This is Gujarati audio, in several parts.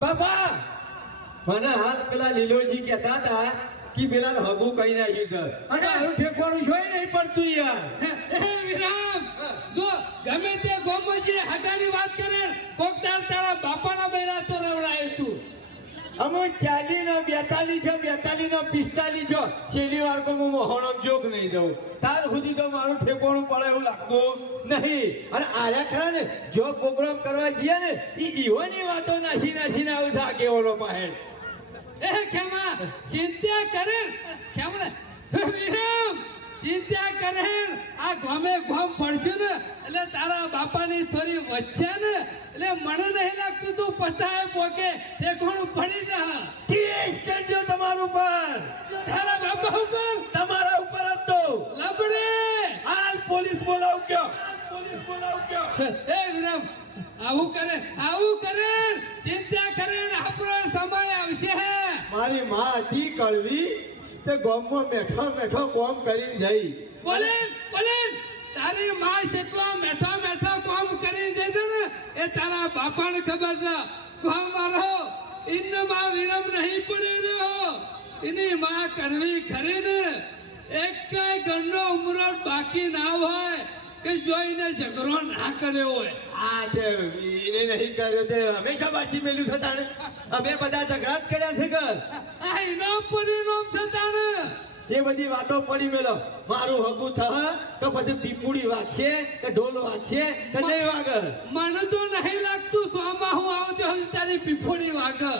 બાપા મને હાથ પેલા લીલોજી કહેતા હતા કે પેલા હગું કહી નાખ્યું છે. અને આનું ઠેકવાનું છે નહીં પડતું યાર. વિરામ. જો ગમે તે ગોમજી હગાની વાત કરે કોક તાર તારા બાપાના બૈરા તો રવડાય તું અમુ ચાલી નો બેતાલી છો બેતાલી નો પિસ્તાલી છો છેલ્લી વાર તો હું મોહણમ જોગ નહીં જવું તાર સુધી તો મારું ઠેકોણું પડે એવું લાગતું નહીં. અને આયા ખરા ને, જો પ્રોગ્રામ કરવા જઈએ ને એ ઈઓની વાતો નાસી નાસીને આવું છે આગેવાનો પાસે એ ખેમા ચિંતા કરે. ખેમા ચિંતા કરે. આ ગમે ગોમ પડશું ને, એટલે તારા બાપાની થોડી વચ્ચે ને. એટલે મને નહીં લાગતું તું પતાય પોકે. તે કોણ પડી જા? કેસ કરજો તમારું ઉપર. તારા બાપા ઉપર? તમારા ઉપર જ તો લબડે હાલ પોલીસ બોલાવ કયો. પોલીસ બોલાવ કયો એ વિરમ આવું કરે આવું કરે. ચિંતા કરે આપણો સમય આવશે. મારી માં હતી કળવી તે ગોમમાં મેઠો મેઠો કોમ કરીને જઈ. બોલે બોલે તારી માં કેટલો મેઠો મેઠો કામ કરી દે છે ને એ તારા બાપાને ખબર છે? કોમ મારો ઇન્નમાં વિરમ નહીં પડી રહ્યો. એની માં કડવી ખરી ને એક ઘરનો ઉમરો બાકી ના હોય કે જોઈને ઝઘડો ના કર્યો હોય. આ તે એને નહીં કર્યો તે હંમેશા બાજી મેલ્યું છે તાણે. અમે બધા ઝઘડા જ કર્યા છે કે આ એનો પરિણામ ને એ બધી વાતો પડી મેલો મારું હગું થા કે પછી પીપુડી વાગશે કે ઢોલ વાગશે કે નહીં વાગે? મને તો નહીં લાગતું સોમાં હું આવતો હોય તારી પીપુડી વાગે.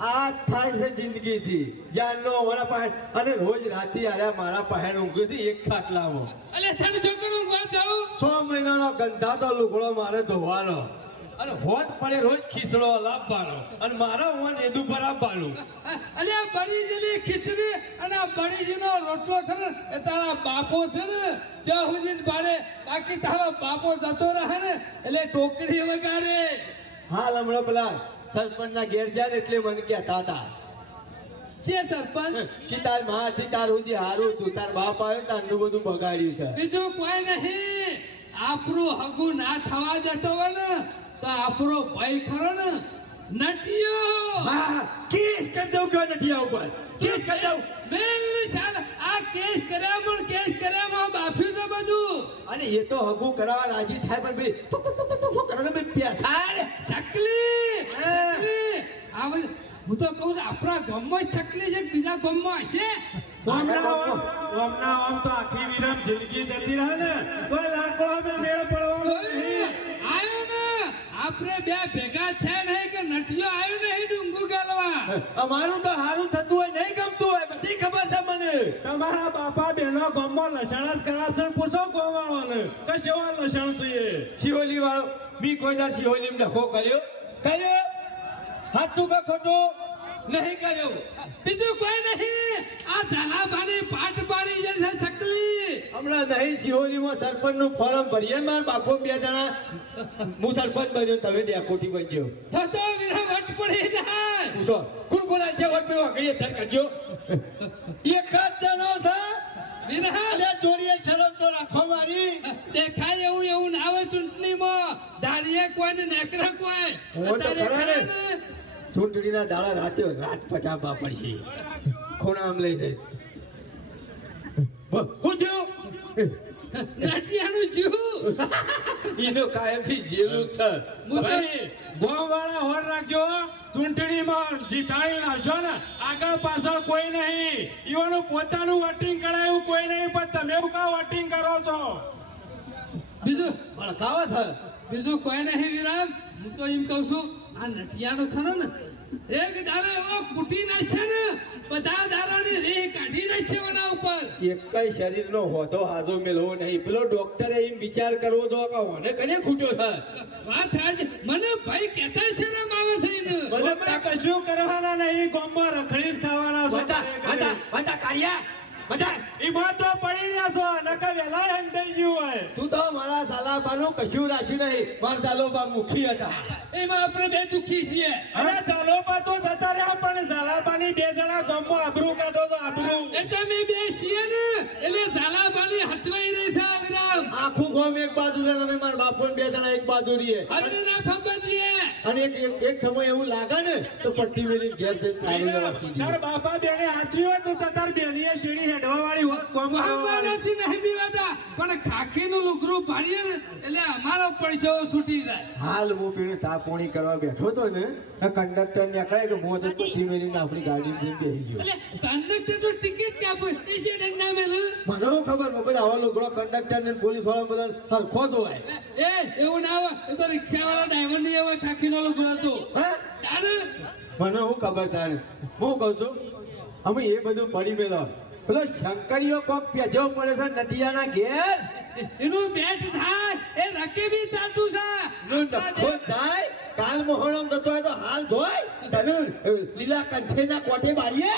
આ થાય છે જિંદગીથી. જ્ઞાનનો મારા પાસે અને રોજ રાતે આયા મારા પાસે ઊંઘી એક ખાટલામાં. એટલે છ મહિનાનો ગંધાતો લુગડો મારે ધોવાનો. અને હોત પડે રોજ ખીચડો લાવવાનો. અને મારા હોન એદુ પર આપવાનું. અલે આ બળીજીની ખીચડી અને આ બળીજીનો રોટલો છે ને એ તારા બાપો છે ને ત્યાં સુધી જ બાળે બાકી તારો બાપો જતો રહે ને એટલે ટોકરી વગાડે. હા હમણાં પેલા સરપંચના ઘેર જાય ને એટલે મને કહેતા હતા. છે સરપંચ? કે તારમાં હતી તાર સુધી હારું તું તાર બાપ આવ્યો તારનું બધું બગાડ્યું છે. બીજું કોઈ નહીં. આપણું હગું ના થવા જતો હોય ને તો આપણો ભાઈ ખરો ને નટિયો. હા કેસ કરી દઉં કયો નટિયા ઉપર? કેસ કરી દઉં? મેં ચાલ આ કેસ કર્યા પણ કેસ કર્યામાં બાફ્યું તો બધું. અને એ તો હગું કરાવવા રાજી થાય પણ ભાઈ કરે ને ભાઈ. ચકલી આ હું તો કહું છું, આપણા ગામમાં ચકલી છે બીજા ગામમાં હશે? ઓમના ઓમ તો આખી વિરામ જિંદગી જતી રહે ને. તો લાકડો મેળ પડવાનો ને આપણે બે ભેગા છે નહીં કે નટિયો આવ્યો નહીં ડુંગુ ગાલવા. અમારું તો હારું થતું હોય નહીં ગમતું હોય બધી ખબર છે મને. તમારા બાપા બેનો ગામમાં લસણ જ કરાવશે છે પૂછો ગોવાળોને કે સેવા લસણ છે એ? શિહોલી વાળો બી કોઈ દાડ શિહોલી ડખો કર્યો? કર્યો? સાચું કે ખોટું? નહીં કર્યો. બીજું કોઈ નહીં. આ ઝાલાભાની પાટ પાડી જશે સકલી હમણાં નહીં શિહોલીમાં સરપંચનું ફોર્મ ભરીએ. માર બાપુ બે જણા હું સરપંચ બન્યો તમે ડેકોટી બન્યો થતો વિરા વટ પડી જાય. પૂછો કોણ બોલા છે? વટ પે વાકડીએ ધર કરજો. એક જ જણો છે. વિરા જોડીએ શરમ તો રાખો મારી. દેખાય એવું એવું ના આવે ચૂંટણીમાં. દાડીએ કોઈ. ને. નેકરે કોઈ ચૂંટણીના દાડા રાતે રાત પચાવવા પડશે. ખૂણા આમ લઈ જાય. હું થયું નાટિયાનું જીવ. એનું કાયમથી જેલું છે. હું ગોવાળા હોર રાખજો ચૂંટણીમાં જીતાડી લાવશો ને. આગળ પાછળ કોઈ નહીં. ઈવાનું પોતાનું વોટિંગ કરાયું કોઈ નહીં પણ તમે કા વોટિંગ કરો છો? બીજું? ભડકાવો થયો બીજું કોઈ નહીં વિરામ. હું તો એમ કહું છું આ નટિયાનો ખરો ને. એક દારો એવો કૂટી નાખશે ને. બધા દારાની રેહ કાઢી નાખશે એના ઉપર. એકય શરીરનો હોધો હાજો મેળવો નહીં. પેલો ડોક્ટરે એમ વિચાર કરવો તો કે મને કને ખૂટ્યો છે? વાત આજ મને ભાઈ કહેતા છે ને માવે છે ને મને કશું કરવાના નહીં. ગામમાં રખડી જ ખાવાના છો. બધા બધા બધા કાઢ્યા બધા એમાં તો પડી રહ્યા છો નકર વેલા હંતાઈ ગયું હોય. તું તો મારા સાલાબાનું કશું રાખ્યું નહીં. મારા સાલોબા મુખી હતા. એમાં આપણે બે દુખી છીએ. અરે ઝાલોબા તો જતા રહ્યા પણ ઝાલાબાની બે જણા ગામમાં આબરૂ કાઢો તો આબરૂ. એ તમે બે છીએ ને. એટલે ઝાલાબાલી હચવાઈ રહી છે. આખું ગામ એક બાજુ ને અમે મારા બાપુ બે જણા એક બાજુ રહીએ. ના અને એક એક- સમય એવું લાગે ને તો પટ્ટી મેલી ઘેર જઈને તાળી રાખી દે તાર બાપા બેને હોત તો તાર બેનીએ શીણી હેડવા વાળી હોત કોમ કરવા નથી નહીં બીવાતા. પણ ખાખીનું લુકરું પાડીએ ને એટલે અમારો પૈસો છૂટી જાય. હાલ હું પોણી કરવા બેઠો તો ને કંડક્ટર નીકળે કે મોં તો પટ્ટી મેલીને આપણી ગાડી જઈને બેસી ગયો. એટલે કંડક્ટર તો ટિકિટ કાપે એ છે ડંડા મેલું. મને ખબર? બધા આવા લોકો કંડક્ટર ને પોલીસવાળા બધા હરખો તો એ એવું ના હોય. એ તો રિક્ષાવાળા ડ્રાઈવરની હોય ખાખીનો લુગડો હતો. મને શું ખબર તારે? હું કહું છું અમે એ બધું પડી મેલો પેલો શંકરીઓ કોક પેજો પડે છે નટિયાના ઘેર. એનું બેટ થાય. એ રકેબી ચાલતું છે. નું નખો થાય. કાલ મોહરમ જતો હોય તો હાલ ધોય. લીલા લીલા કંઠેના કોઠે બાળીએ?